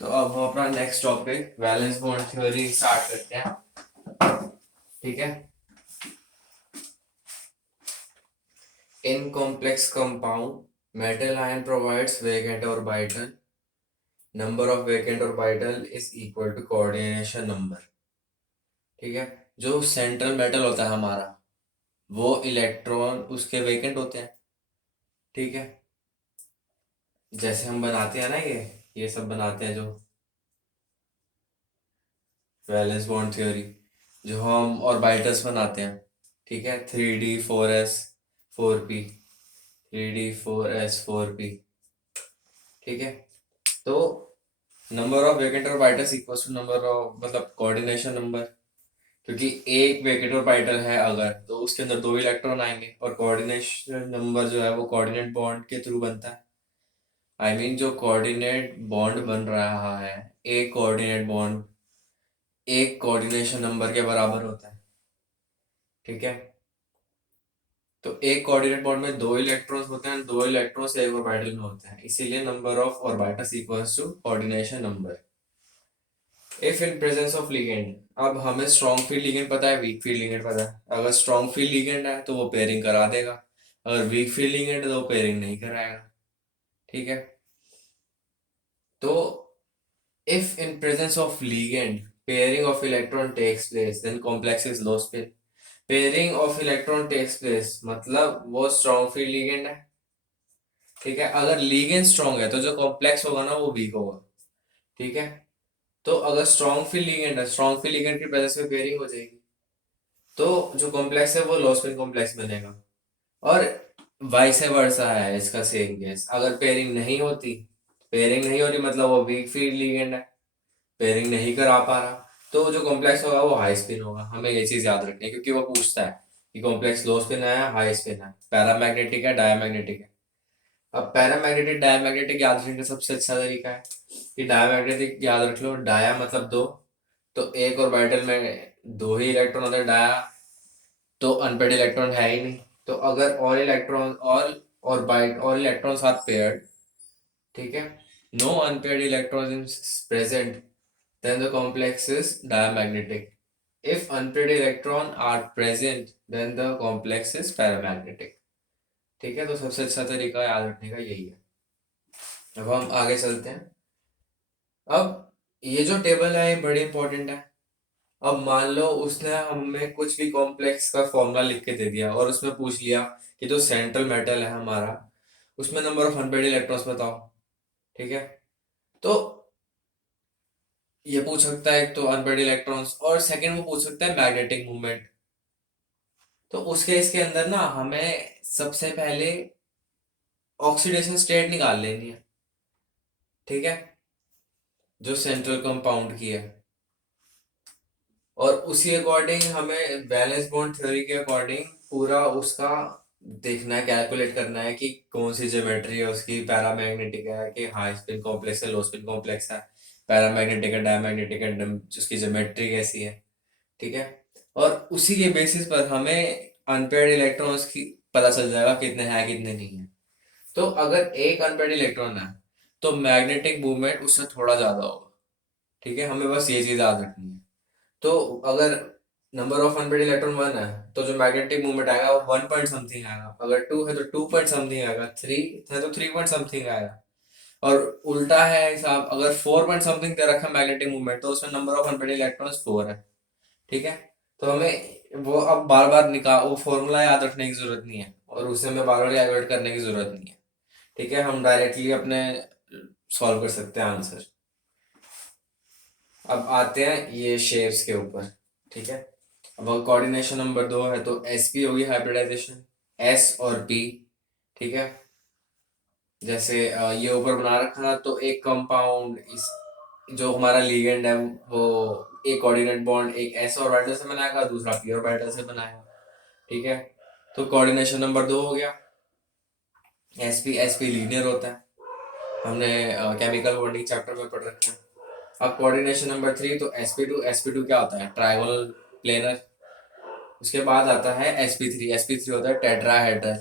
तो अब हम अपना next topic valence bond theory start करते हैं। ठीक है। In complex compound metal ion provides vacant orbital number of vacant orbital is equal to coordination number. ठीक है। जो सेंट्रल मेटल होता है हमारा, वो इलेक्ट्रॉन उसके वेकेंट होते हैं। ठीक है। जैसे हम बनाते हैं ना, ये सब बनाते हैं जो वैलेंस बॉन्ड थ्योरी, जो हम ऑर्बिटल्स बनाते हैं। ठीक है। 3d4s 4p 3d4s 4p। ठीक है। तो number of vacant orbitals equals to number of, मतलब कोऑर्डिनेशन नंबर। क्योंकि एक वेकेंट ऑर्बिटल है अगर, तो उसके अंदर दो इलेक्ट्रॉन आएंगे, और कोऑर्डिनेशन नंबर जो है वो कोऑर्डिनेट बॉन्ड के थ्रू बनता है। जो कोऑर्डिनेट बॉन्ड बन रहा है, एक कोऑर्डिनेट बॉन्ड एक कोऑर्डिनेशन नंबर के बराबर होता है। ठीक है। तो एक कोऑर्डिनेट बॉन्ड में दो इलेक्ट्रॉन्स होते हैं, दो इलेक्ट्रॉन्स एक ऑर्बिटल में होते हैं, इसीलिए number of orbitals equals to coordination number. If in presence of ligand, अब हमें स्ट्रॉन्ग फील्ड लिगेंड पता है, वीक फील्ड लिगेंड पता है। अगर स्ट्रॉन्ग फील्ड लिगेंड है तो वो पेयरिंग करा देगा, अगर वीक फील्ड लिगेंड है तो वो पेयरिंग नहीं कराएगा। ठीक है। तो if in presence of ligand pairing of electron takes place, then complex is low spin. Pairing of electron takes place मतलब वो स्ट्रॉन्ग फील्ड लिगेंड है। ठीक है। अगर लिगेंड स्ट्रॉन्ग है तो जो कॉम्प्लेक्स होगा ना वो वीक होगा। ठीक है। तो अगर स्ट्रॉन्ग फील्ड लिगेंड है, स्ट्रॉन्ग फील्ड लिगेंड की प्रेजेंस में पेयरिंग हो जाएगी, तो जो कॉम्प्लेक्स है वो लो स्पिन कॉम्प्लेक्स बनेगा। और वाइस वर्सा है इसका सेम केस, अगर पेयरिंग नहीं हो रही मतलब वो वीक फील्ड लिगेंड है, पेयरिंग नहीं करा पा रहा, तो जो कॉम्प्लेक्स होगा वो हाई स्पिन होगा। हमें ये चीज याद रखनी है, क्योंकि वो पूछता है कि कॉम्प्लेक्स लो स्पिन है या हाई स्पिन है, पैरामैग्नेटिक है डायमैग्नेटिक है। अब पैरामैग्नेटिक डायमैग्नेटिक याद रखने का सबसे अच्छा तरीका है कि डायमैग्नेटिक याद रख लो, डाया मतलब दो, तो एक ऑर्बिटल में दो ही इलेक्ट्रॉन होते हैं, डाया तो अनपेड इलेक्ट्रॉन है ही नहीं। तो अगर all electron all electrons are paired, ठीक है, no unpaired electron is present, then the complex is diamagnetic. If unpaired electron are present, then the complex is paramagnetic. ठीक है। तो सबसे अच्छा तरीका याद रखने का यही है। अब हम आगे चलते हैं। अब ये जो टेबल है ये बड़ी इंपॉर्टेंट है। अब मान लो उसने हमें कुछ भी कॉम्प्लेक्स का फॉर्मूला लिख के दे दिया, और उसमें पूछ लिया कि जो सेंट्रल मेटल है हमारा, उसमें नंबर ऑफ अनपेड इलेक्ट्रॉन्स बताओ। ठीक है। तो ये पूछ सकता है एक तो अनपेड इलेक्ट्रॉन्स, और सेकंड वो पूछ सकता है मैग्नेटिक मूवमेंट। तो उस केस के अंदर ना हमें सबसे पहले ऑक्सीडेशन स्टेट निकाल लेनी है। ठीक है। जो सेंट्रल कंपाउंड की है, और उसी अकॉर्डिंग हमें वैलेंस बॉन्ड थ्योरी के अकॉर्डिंग पूरा उसका देखना है, कैलकुलेट करना है कि कौन सी ज्योमेट्री है उसकी, पैरामैग्नेटिक है कि हाई स्पिन कॉम्प्लेक्स है लो स्पिन कॉम्प्लेक्स है, पैरामैग्नेटिक है डायमैग्नेटिक है, उसकी ज्योमेट्री कैसी है। ठीक है। और उसी के बेसिस पर हमें अनपेयर्ड इलेक्ट्रॉन्स की पता चल जाएगा कितने हैं कितने नहीं है। तो अगर एक अनपेयर्ड इलेक्ट्रॉन है तो मैग्नेटिक मूवमेंट उससे थोड़ा ज्यादा होगा। ठीक है। हमें बस ये चीज याद रखनी है। तो अगर number of unpaired electron one है, तो जो मैग्नेटिक मूवमेंट आएगा वो वन पॉइंट समथिंग आएगा, अगर टू है तो टू पॉइंट समथिंग आएगा, थ्री है तो थ्री पॉइंट समथिंग आएगा। और उल्टा है हिसाब, अगर फोर पॉइंट समथिंग दे रखा है मैग्नेटिक मूवमेंट, तो उसमें number of unpaired electrons four है। ठीक है। तो हमें वो अब बार बार निकाल, वो फॉर्मूला याद रखने की जरूरत नहीं है, और उसे हमें बार बार कैलकुलेट करने की जरूरत नहीं है। ठीक है। हम डायरेक्टली अपने सॉल्व कर सकते हैं आंसर। अब आते हैं ये शेप्स के ऊपर। ठीक है। अब कोऑर्डिनेशन नंबर दो है तो एस पी होगी हाइब्रिडाइजेशन, एस और पी। ठीक है। जैसे ये ऊपर बना रखा था, तो एक कंपाउंड इस, जो हमारा लीगेंड है वो एक कोऑर्डिनेट बॉन्ड एक एस ऑर्बिटल से बनाएगा, दूसरा पी ऑर्बिटल से बनाएगा। ठीक है। तो कोऑर्डिनेशन नंबर दो हो गया। एस पी लीनियर होता है, हमने केमिकल बॉन्डिंग चैप्टर में पढ़ रखा है। अब कोऑर्डिनेशन नंबर थ्री, तो एस पी टू क्या होता है, ट्राइगोनल प्लेनर। उसके बाद आता है sp3 होता है टेट्राहेड्रल।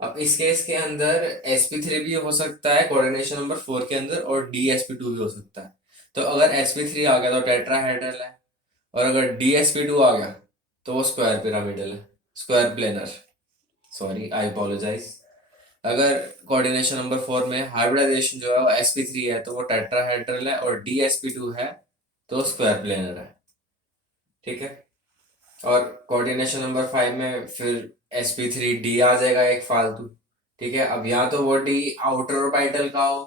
अब इस केस के अंदर sp3 भी हो सकता है कोऑर्डिनेशन नंबर 4 के अंदर, और dsp2 भी हो सकता है। तो अगर sp3 आ गया तो टेट्राहेड्रल है, और अगर dsp2 आ गया तो वो स्क्वायर पिरामिडल है, स्क्वायर प्लेनर। सॉरी, आई अपोलोजाइज। अगर कोऑर्डिनेशन नंबर 4 में हाइब्रिडाइजेशन जो है वो sp3 है तो वो टेट्राहेड्रल है, और dsp2 है तो स्क्वायर प्लेनर है। ठीक है। और कोऑर्डिनेशन नंबर 5 में फिर sp3d आ जाएगा एक फालतू। ठीक है। अब या तो वो डी आउटर ऑर्बिटल का हो,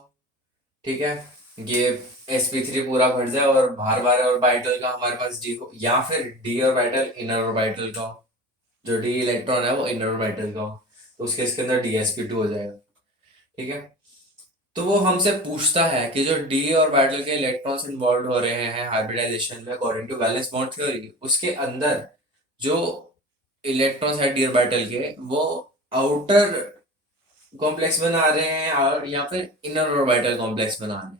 ठीक है, ये sp3 पूरा भर जाए और बाहर बाहर ऑर्बिटल का हमारे पास डी हो, या फिर डी ऑर्बिटल इनर ऑर्बिटल का हो, जो डी इलेक्ट्रॉन है वो इनर ऑर्बिटल का हो, तो उसके इसके अंदर dsp2 हो जाएगा। ठीक है। तो वो हमसे पूछता है कि जो डी ऑर्बिटल के इलेक्ट्रॉन्स इन्वॉल्व हो रहे हैं हाइब्रिडाइजेशन में according to valence bond theory, उसके अंदर जो इलेक्ट्रॉन्स है डी ऑर्बिटल के वो आउटर कॉम्प्लेक्स बना रहे हैं और या फिर इनर ऑर्बिटल कॉम्प्लेक्स बना रहे हैं।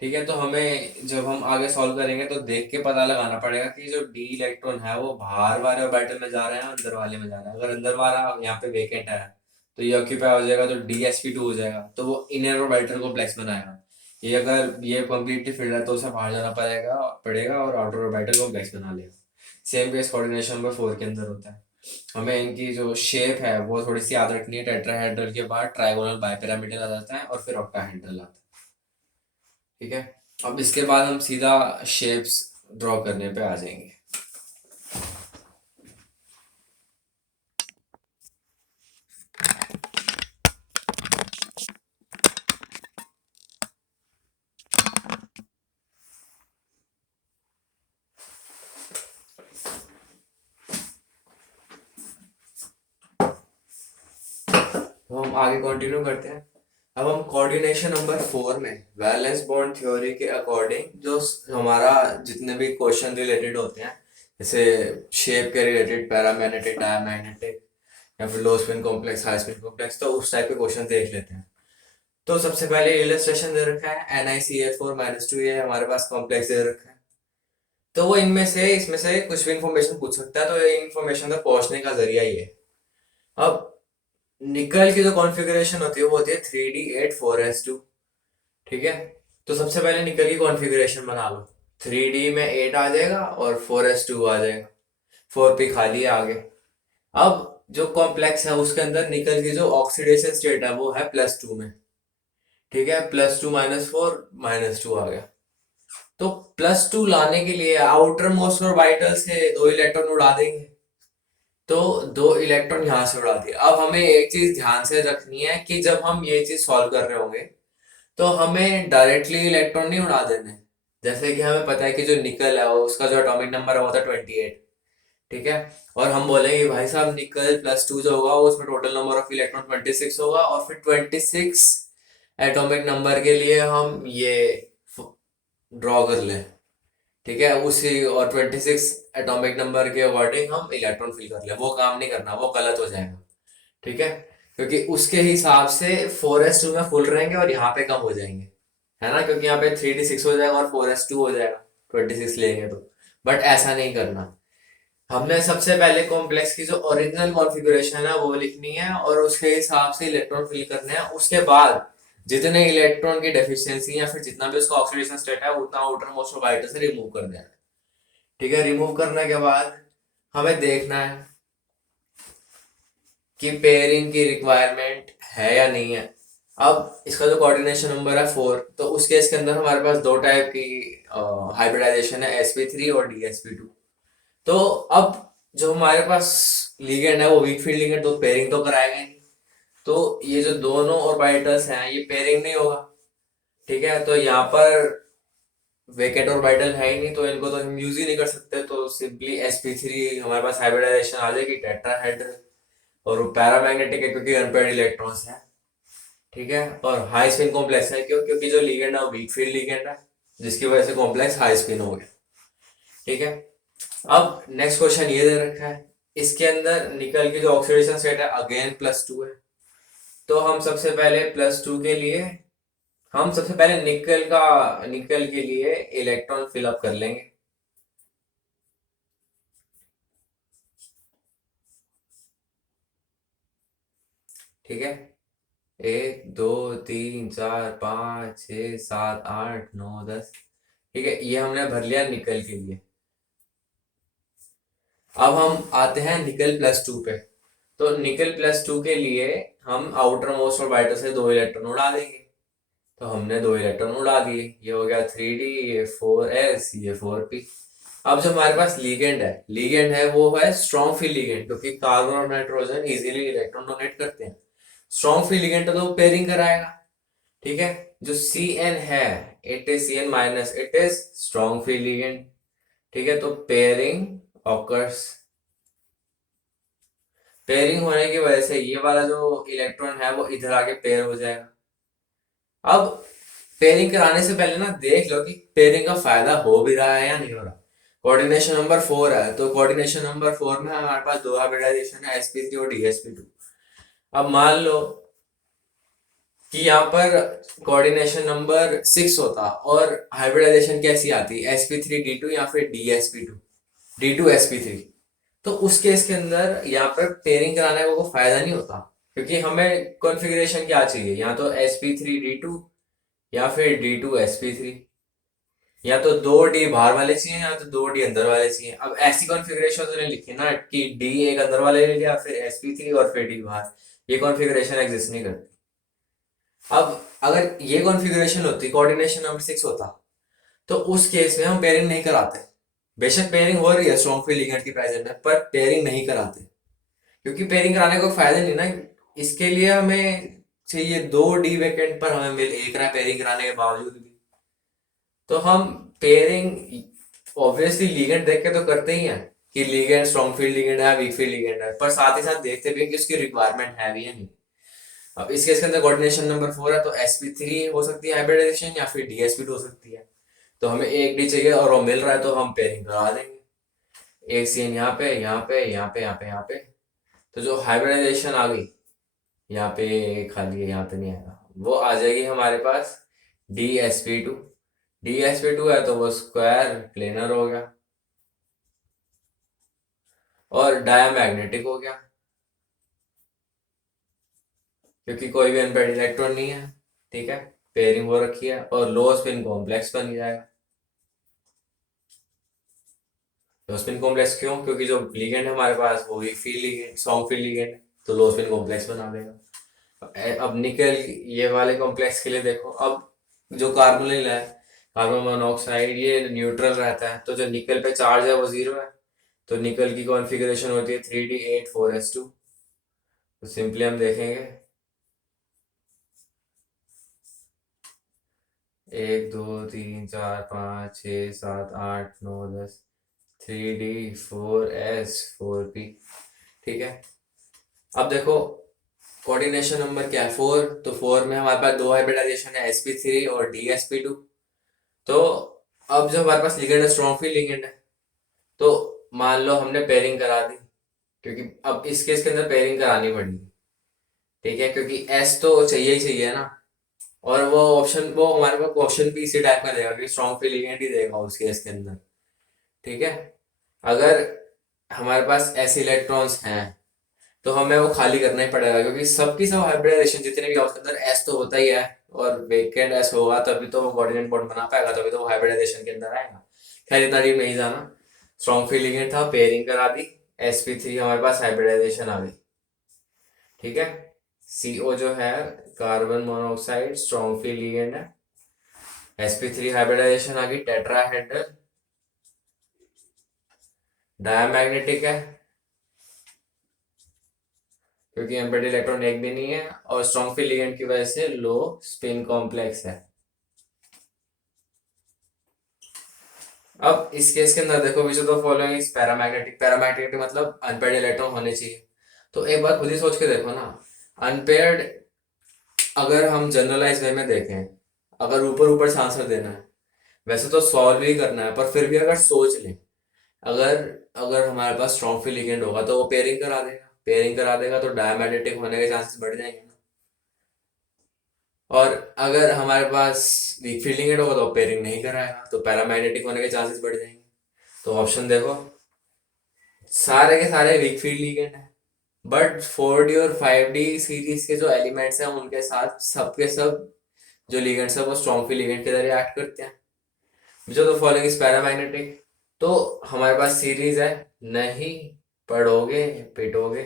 ठीक है। तो हमें जब हम आगे सॉल्व करेंगे तो देख के पता लगाना पड़ेगा कि जो डी इलेक्ट्रॉन है वो बाहर वाले ऑर्बिटल में जा रहे हैं अंदर वाले में जा रहा है। अगर अंदर वाला यहाँ पे वेकेंट है तो ये ऑक्यूपाई हो जाएगा, तो dsp2 हो जाएगा, तो वो इनर ऑर्बिटल कॉम्प्लेक्स बनाएगा। ये अगर ये कंप्लीटली फिल्ड है तो उसे बाहर जाना पड़ेगा पड़ेगा और आउटर ऑर्बिटल कॉम्प्लेक्स बना लेगा। सेम केस कोऑर्डिनेशन नंबर 4 के अंदर होता है। हमें इनकी जो शेप है वो थोड़ी सी याद रखनी है। टेट्राहेड्रल के बाद ट्राइगोनल बाइपिरामिडल आ जाता है और फिर ऑक्टाहेड्रल आता है। ठीक है। अब इसके बाद हम सीधा शेप्स ड्रॉ करने पे आ जाएंगे। तो हम आगे कंटिन्यू करते हैं। अब हम कोऑर्डिनेशन नंबर 4 में वैलेंस बॉन्ड थ्योरी के अकॉर्डिंग जो हमारा जितने भी क्वेश्चन रिलेटेड होते हैं, जैसे शेप के रिलेटेड, पैरामैग्नेटिक, डायमैग्नेटिक, या फिर लो spin complex, high spin complex, तो उस टाइप के क्वेश्चन देख लेते हैं। तो सबसे पहले इलस्ट्रेशन दे रखा है NiCH4 - 2, ये हमारे पास कॉम्प्लेक्स दे रखा है। तो वो इसमें से कुछ भी इंफॉर्मेशन पूछ सकता है, तो ये इंफॉर्मेशन तक पहुंचने का जरिया ही है। अब निकल की जो कॉन्फ़िगरेशन होती है वो होती है 3d8 4s2। ठीक है। तो सबसे पहले निकल की कॉन्फ़िगरेशन बना लो। 3d में 8 आ जाएगा और 4s2 आ जाएगा, 4p खाली है आगे। अब जो कॉम्प्लेक्स है उसके अंदर निकल की जो ऑक्सीडेशन स्टेट है वो है +2 में। ठीक है। +2 -4 -2 आ गया। तो +2 लाने के लिए आउटर मोस्ट ऑर्बिटल से 2 इलेक्ट्रॉन उड़ा देंगे, तो 2 इलेक्ट्रॉन यहां से उड़ा दिए। अब हमें एक चीज ध्यान से रखनी है कि जब हम ये चीज सॉल्व कर रहे होंगे तो हमें डायरेक्टली इलेक्ट्रॉन नहीं उड़ा देने। जैसे कि हमें पता है कि जो निकल है वो उसका जो एटॉमिक नंबर है वो था 28। ठीक है। और हम बोलेंगे भाई साहब निकल +2 जो होगा वो उसमें टोटल नंबर ऑफ इलेक्ट्रॉन 26 होगा, और फिर 26 एटॉमिक नंबर के लिए हम ये ड्रॉ कर लें। ठीक है। उसी और 26 एटॉमिक नंबर के अकॉर्डिंग हम इलेक्ट्रॉन फिल कर लें, वो काम नहीं करना, वो गलत हो जाएगा। ठीक है। क्योंकि उसके हिसाब से 4s2 में फुल रहेंगे और यहाँ पे कम हो जाएंगे, है ना, क्योंकि यहाँ पे 3d6 हो जाएगा और 4s2 हो जाएगा 26 लेंगे तो। बट ऐसा नहीं करना। हमने सबसे पहले कॉम्प्लेक्स की जो ओरिजिनल कॉन्फ़िगरेशन है वो लिखनी है और उसके हिसाब से इलेक्ट्रॉन फिल करने हैं। उसके बाद जितने इलेक्ट्रॉन की डेफिशिएंसी या फिर जितना भी उसका ऑक्सीडेशन स्टेट है उतना आउटर मोस्ट ऑर्बिटल से रिमूव कर देना है। ठीक है। रिमूव करने के बाद हमें देखना है कि पेयरिंग की रिक्वायरमेंट है या नहीं है। अब इसका जो कोऑर्डिनेशन नंबर है 4, तो उस केस के अंदर हमारे पास दो टाइप की हाइब्रिडाइजेशन है, sp3 और dsp2। तो अब जो हमारे पास लिगेंड है वो वीक फील्ड लिगेंड, तो पेयरिंग तो कराएगा ही नहीं। तो ये जो दोनों ऑर्बिटल्स हैं ये पेयरिंग नहीं होगा। ठीक है। तो यहाँ पर वेकेट ऑर्बिटल है ही नहीं, तो इनको तो हम यूज ही नहीं कर सकते, तो सिंपली sp3 हमारे पास हाइब्रिडाइजेशन आ जाएगी टेट्राहेड्रल। और वो पैरामैग्नेटिक है क्योंकि अनपेयर्ड इलेक्ट्रॉन्स है। ठीक है। और हाई स्पिन कॉम्प्लेक्स है क्यों, क्योंकि जो लिगेंड है वो वीक फील्ड लिगेंड है, जिसकी वजह से कॉम्प्लेक्स हाई स्पिन हो गया। ठीक है। अब नेक्स्ट क्वेश्चन ये दे रखा है, इसके अंदर निकल की जो ऑक्सीडेशन स्टेट है अगेन +2 है। तो हम सबसे पहले +2 के लिए हम सबसे पहले निकल के लिए इलेक्ट्रॉन फिलअप कर लेंगे। ठीक है, 1 2 3 4 5 6 7 8 9 10। ठीक है, ये हमने भर लिया निकल के लिए। अब हम आते हैं निकल प्लस टू पे। तो निकल प्लस टू के लिए हम आउटर मोस्ट और वाइटर से 2 इलेक्ट्रॉन उड़ा देंगे। तो हमने 2 इलेक्ट्रॉन उड़ा दिए, ये हो गया 3d, ये 4s, ये 4p। अब जो हमारे पास लीगेंड है वो है स्ट्रॉन्ग फील्ड लीगेंड, क्योंकि कार्बन और नाइट्रोजन इजीली इलेक्ट्रॉन डोनेट करते हैं। स्ट्रॉन्ग फील्ड लीगेंड तो वो पेयरिंग कराएगा। ठीक है, जो Cn है, it is Cn minus, it is strong field ligand. ठीक है, तो पेयरिंग ऑकर्स। पेयरिंग होने की वजह से ये वाला जो इलेक्ट्रॉन है वो इधर आके पेयर हो जाएगा। अब पेयरिंग कराने से पहले ना देख लो कि पेयरिंग का फायदा हो भी रहा है या नहीं हो रहा। कोऑर्डिनेशन नंबर 4 है, तो कोऑर्डिनेशन नंबर 4 में हमारे पास दो हाइब्रिडाइजेशन है, sp3 और dsp2। अब मान लो कि यहाँ पर कोऑर्डिनेशन नंबर 6 होता और हाइब्रिडाइजेशन कैसी आती, sp3d2 या फिर dsp2, d2sp3। तो उस केस के अंदर यहाँ पर पेयरिंग कराने का कोई फायदा नहीं होता, क्योंकि हमें कॉन्फ़िगरेशन क्या चाहिए, या तो sp3d2 या फिर d2sp3। या तो 2d बाहर वाले चाहिए या तो 2d अंदर वाले चाहिए। अब ऐसी कॉन्फ़िगरेशन तो नहीं लिखी ना कि d एक अंदर वाले ले लिया फिर sp3 और फिर d बाहर। ये कॉन्फ़िगरेशन एग्जिस्ट नहीं करती। अब अगर ये कॉन्फ़िगरेशन होती, कोऑर्डिनेशन नंबर 6 होता, तो उस केस में हम पेयरिंग नहीं कराते। बेशक पेयरिंग हो रही है स्ट्रॉन्ग फील्ड लिगेंड की प्रेजेंस में, पर पेयरिंग नहीं कराते, क्योंकि पेयरिंग कराने का कोई फायदा नहीं ना। इसके लिए हमें चाहिए 2d वेकेंट पर हमें मिल एक रहा है पेयरिंग कराने के बावजूद भी। तो हम पेयरिंग ऑब्वियसली लिगेंड देख के तो करते ही हैं कि लिगेंड स्ट्रॉन्ग फील्ड लिगेंड है, वीक फील्ड लिगेंड है, पर साथ ही साथ देखते भी हैं कि उसकी रिक्वायरमेंट है भी या नहीं। अब इस केस के अंदर कोऑर्डिनेशन नंबर 4 है, तो sp3 हो सकती है हाइब्रिडाइजेशन या फिर dsp2 हो सकती है। तो हमें एक डी चाहिए और वो मिल रहा है, तो हम पेयरिंग करा देंगे। एक सीन यहाँ पे, यहाँ पे, यहाँ पे, यहाँ पे, यहाँ पे। तो जो हाइब्रिडाइजेशन आ गई, यहाँ पे खाली है, यहाँ पे नहीं आएगा, वो आ जाएगी हमारे पास dsp2। dsp2 है तो वो स्क्वायर प्लेनर हो गया और डायामैग्नेटिक हो गया, क्योंकि कोई भी अनपेयर्ड इलेक्ट्रॉन नहीं है। ठीक है, पेयरिंग हो रखी है और लो स्पिन कॉम्प्लेक्स बन जाएगा। लो स्पिन कॉम्प्लेक्स क्यों? क्योंकि जो लिगेंड है हमारे पास वो weak field ligand, strong field ligand है, तो लो स्पिन कॉम्प्लेक्स बना देगा। अब निकल ये वाले कॉम्प्लेक्स के लिए देखो, अब जो कार्बोनिल है, कार्बन मोनोऑक्साइड, ये न्यूट्रल रहता है, तो जो निकल पे चार्ज है वो जीरो है। तो निकल की कॉन्फ़िगरेशन होती है 3d8 4s2। तो सिंपली हम देखेंगे 1 2 3 4 5 6 7 8 9 10, 3d4s4p। ठीक है, अब देखो कोऑर्डिनेशन नंबर क्या है, 4। तो 4 में हमारे पास दो हाइब्रिडाइजेशन है, sp3 और dsp2। तो अब जो हमारे पास लिगेंड है स्ट्रॉन्ग फील्ड लिगेंड है, तो मान लो हमने पेयरिंग करा दी, क्योंकि अब इस केस के अंदर पेयरिंग करानी पड़ेगी। ठीक है, क्योंकि s तो चाहिए ही चाहिए ना। और वो ऑप्शन, वो हमारे पास क्वेश्चन भी इसी टाइप का देगा कि स्ट्रॉन्ग फील्ड लिगेंड ही देगा उस केस के अंदर। ठीक है, अगर हमारे पास ऐसे इलेक्ट्रॉन्स हैं तो हमें वो खाली करना ही पड़ेगा, क्योंकि सबकी सब हाइब्रिडाइजेशन जितने भी है उसके अंदर एस तो होता ही है, और वेकेंट एस होगा तभी तो वो कोऑर्डिनेट बॉन्ड बना पाएगा, तभी तो वो हाइब्रिडाइजेशन के अंदर आएगा। खैर इतना डीप नहीं जाना। स्ट्रॉन्ग फील्ड लिगेंड था, पेयरिंग करा दी, sp3 हमारे पास हाइब्रिडाइजेशन आ गई। ठीक है, CO जो है carbon monoxide strong field ligand है, sp3 हाइब्रिडाइजेशन आ गई, टेट्राहेड्रल, डायमैग्नेटिक है क्योंकि एम्बेडेड इलेक्ट्रॉन एक भी नहीं है, और स्ट्रॉन्ग फील्ड लिगेंड की वजह से लो स्पिन कॉम्प्लेक्स है। अब इस केस के अंदर देखो, which of the following is paramagnetic. Paramagnetic मतलब अनपेयर्ड इलेक्ट्रॉन होने चाहिए। तो एक बार खुद ही सोच के देखो ना, अनपेयर्ड अगर हम जनरलाइज वे में देखें, अगर ऊपर ऊपर से आंसर देना है, वैसे तो सॉल्व ही करना है, पर फिर भी अगर सोच लें, अगर अगर हमारे पास स्ट्रॉन्ग फील्ड लिगेंड होगा तो वो पेयरिंग करा देगा, पेयरिंग करा देगा तो डायमैग्नेटिक होने के चांसेस बढ़ जाएंगे ना। और अगर हमारे पास वीक फील्ड लिगेंड होगा तो पेयरिंग नहीं कराएगा, तो पैरामैग्नेटिक होने के चांसेस बढ़ जाएंगे। तो ऑप्शन देखो, सारे के सारे वीक फील्ड लिगेंड है। बट 4D और 5D सीरीज के जो एलिमेंट्स हैं उनके साथ सबके सब जो लिगेंड्स है वो स्ट्रॉन्ग फील्ड लिगेंड के जरिए एक्ट करते हैं। जो तो फॉलोइंग इज पैरामैग्नेटिक। तो हमारे पास सीरीज है, नहीं पढ़ोगे पिटोगे।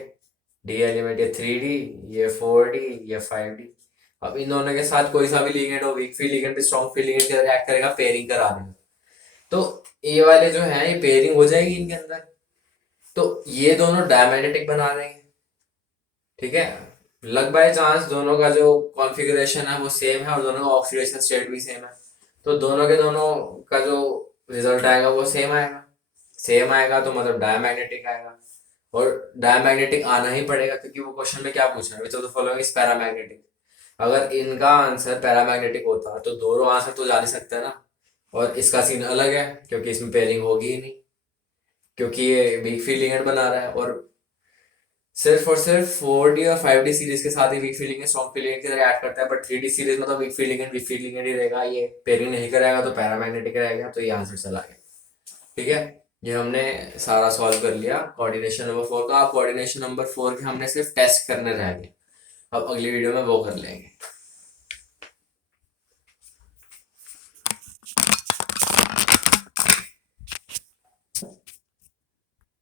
डी एलिमेंट, ये 3D, ये 4D, ये 5D। अब इन दोनों के साथ कोई सा भी लिगेंड हो, वीक फील्ड लिगेंड भी स्ट्रॉन्ग फील्ड लिगेंड के जरिए एक्ट करेगा, पेयरिंग करा देगा। तो ये वाले जो है ये पेयरिंग हो जाएगी इनके अंदर, तो ये दोनों डायमैग्नेटिक बना देंगे। ठीक है, लक बाय चांस दोनों का जो कॉन्फ़िगरेशन है वो सेम है और दोनों का ऑक्सीडेशन स्टेट भी सेम है, तो दोनों के दोनों का जो रिजल्ट आएगा वो सेम आएगा। सेम आएगा तो मतलब डायमैग्नेटिक आएगा, और डायमैग्नेटिक आना ही पड़ेगा क्योंकि वो क्वेश्चन में क्या पूछा है, which of the following is paramagnetic. अगर इनका आंसर पैरामैग्नेटिक होता तो दोनों आंसर तो जा नहीं सकते ना, और इसका सीन अलग है क्योंकि इसमें पेयरिंग होगी ही नहीं, क्योंकि ये वीक फील्ड लिगेंड बना रहा है, और सिर्फ और सिर्फ 4D और 5D सीरीज के साथ ही वीक फील्डिंग स्ट्रॉन्ग फील्डिंग की तरह ऐड करता है, बट 3D सीरीज में तो वीक फील्डिंग ही रहेगा, ये पेयरिंग नहीं करेगा तो पैरामैग्नेटिक रहेगा, तो ये आंसर चला गया। ठीक है, ये हमने सारा सॉल्व कर लिया कोऑर्डिनेशन नंबर 4 का। अब कोऑर्डिनेशन नंबर 4 के हमने सिर्फ टेस्ट करने रह गए, अब अगली वीडियो में वो कर लेंगे।